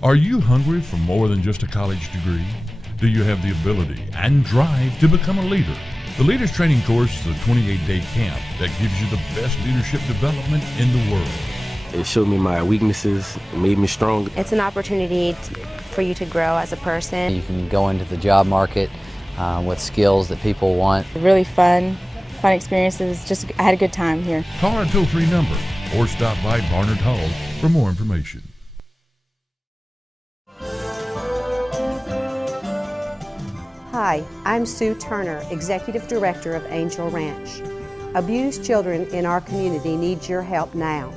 Are you hungry for more than just a college degree? Do you have the ability and drive to become a leader? The Leaders Training Course is a 28-day camp that gives you the best leadership development in the world. It showed me my weaknesses, it made me stronger. It's an opportunity for you to grow as a person. You can go into the job market with skills that people want. Really fun experiences. I had a good time here. Call our toll-free number or stop by Barnard Hall for more information. Hi, I'm Sue Turner, Executive Director of Angel Ranch. Abused children in our community need your help now.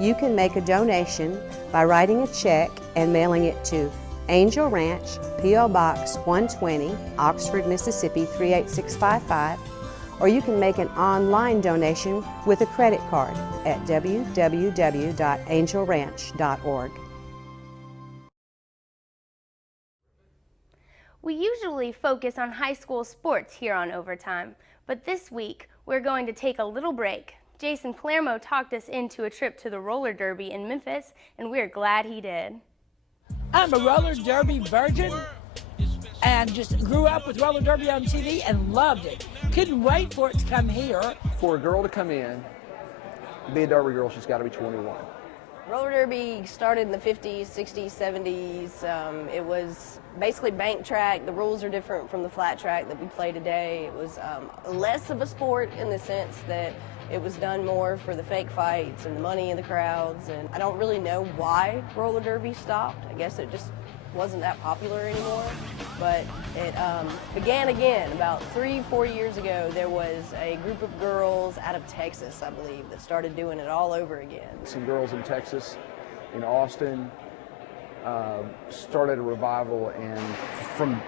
You can make a donation by writing a check and mailing it to Angel Ranch, P.O. Box 120, Oxford, Mississippi 38655, or you can make an online donation with a credit card at www.angelranch.org. We usually focus on high school sports here on Overtime, but this week we're going to take a little break. Jason Palermo talked us into a trip to the roller derby in Memphis, and we're glad he did. I'm a roller derby virgin and just grew up with roller derby on TV and loved it. Couldn't wait for it to come here. For a girl to come in, be a derby girl, she's got to be 21. Roller derby started in the 50s, 60s, 70s. It was basically bank track. The rules are different from the flat track that we play today. It was less of a sport in the sense that it was done more for the fake fights and the money in the crowds. And I don't really know why roller derby stopped. I guess it just wasn't that popular anymore. But it began again about 3-4 years ago. There was a group of girls out of Texas, I believe, that started doing it all over again. Some girls in Texas, in Austin, started a revival, and from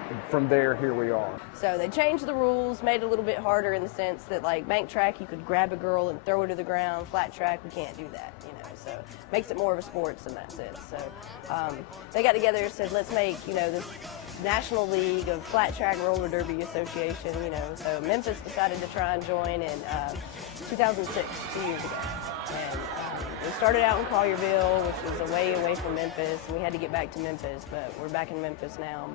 there, here we are. So they changed the rules, made it a little bit harder in the sense that, like, bank track, you could grab a girl and throw her to the ground. Flat track, we can't do that, you know. So makes it more of a sports in that sense. So they got together and said, let's make, you know, this National League of Flat Track Roller Derby Association, you know. So Memphis decided to try and join in 2006, 2 years ago. And we started out in Collierville, which was away from Memphis, and we had to get back to Memphis, but we're back in Memphis now.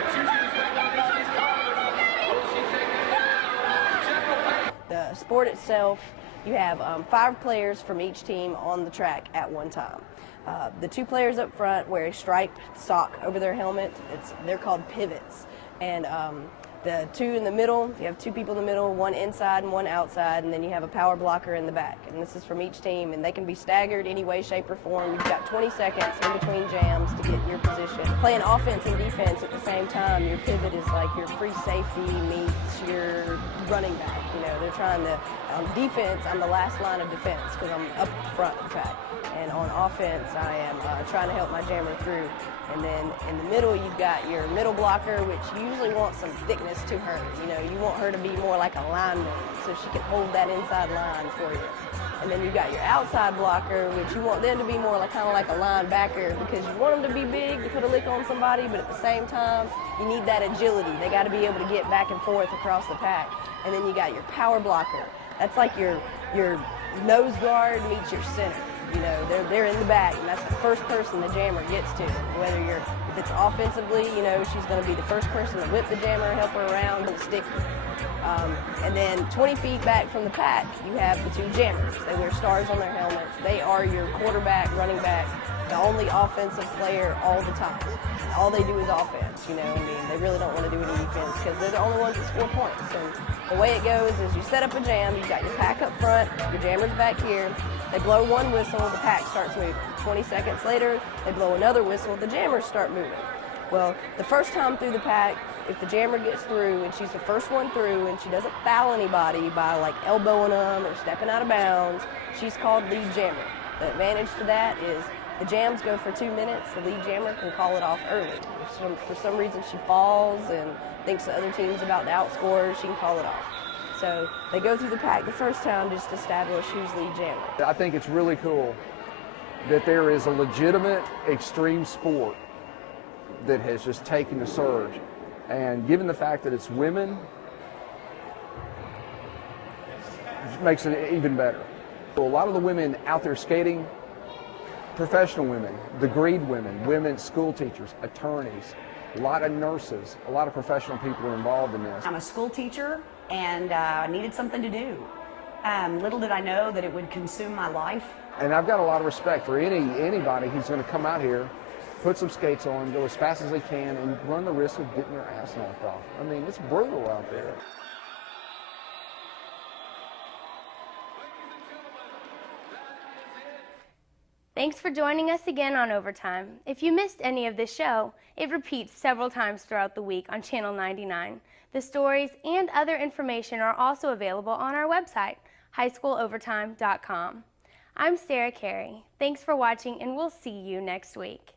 The sport itself, you have 5 players from each team on the track at one time. The 2 players up front wear a striped sock over their helmet. They're called pivots. And the 2 in the middle, you have 2 people in the middle, 1 inside and 1 outside, and then you have a power blocker in the back. And this is from each team, and they can be staggered any way, shape, or form. You've got 20 seconds in between jams to get in your position. Playing offense and defense at the same time, your pivot is like your free safety meets your running back. You know, they're trying to, on defense, I'm the last line of defense because I'm up front of the track. And on offense, I am trying to help my jammer through. And then in the middle, you've got your middle blocker, which you usually want some thickness to her. You know, you want her to be more like a lineman, so she can hold that inside line for you. And then you've got your outside blocker, which you want them to be more like kind of like a linebacker, because you want them to be big to put a lick on somebody, but at the same time, you need that agility. They got to be able to get back and forth across the pack. And then you got your power blocker. That's like your nose guard meets your center. You know, they're in the back, and that's the first person the jammer gets to. Whether if it's offensively, you know, she's going to be the first person to whip the jammer, help her around, and stick her. And then 20 feet back from the pack, you have the 2 jammers. They wear stars on their helmets. They are your quarterback, running back, the only offensive player all the time. All they do is offense, you know. I mean, they really don't want to do any defense because they're the only ones that score points. And the way it goes is you set up a jam, you've got your pack up front, your jammer's back here. They blow one whistle, the pack starts moving. 20 seconds later, they blow another whistle, the jammers start moving. Well, the first time through the pack, if the jammer gets through and she's the first one through and she doesn't foul anybody by like elbowing them or stepping out of bounds, she's called lead jammer. The advantage to that is the jams go for 2 minutes. The lead jammer can call it off early. If for some reason she falls and thinks the other team's about to outscore her, she can call it off. So they go through the pack the first time just to establish who's lead jammer. I think it's really cool that there is a legitimate extreme sport that has just taken a surge. And given the fact that it's women, it makes it even better. A lot of the women out there skating, professional women, degreed women, women school teachers, attorneys, a lot of nurses, a lot of professional people are involved in this. I'm a school teacher and I needed something to do. Little did I know that it would consume my life. And I've got a lot of respect for anybody who's going to come out here, put some skates on, go as fast as they can, and run the risk of getting their ass knocked off. I mean, it's brutal out there. Thanks for joining us again on Overtime. If you missed any of this show, it repeats several times throughout the week on Channel 99. The stories and other information are also available on our website, highschoolovertime.com. I'm Sarah Carey. Thanks for watching, and we'll see you next week.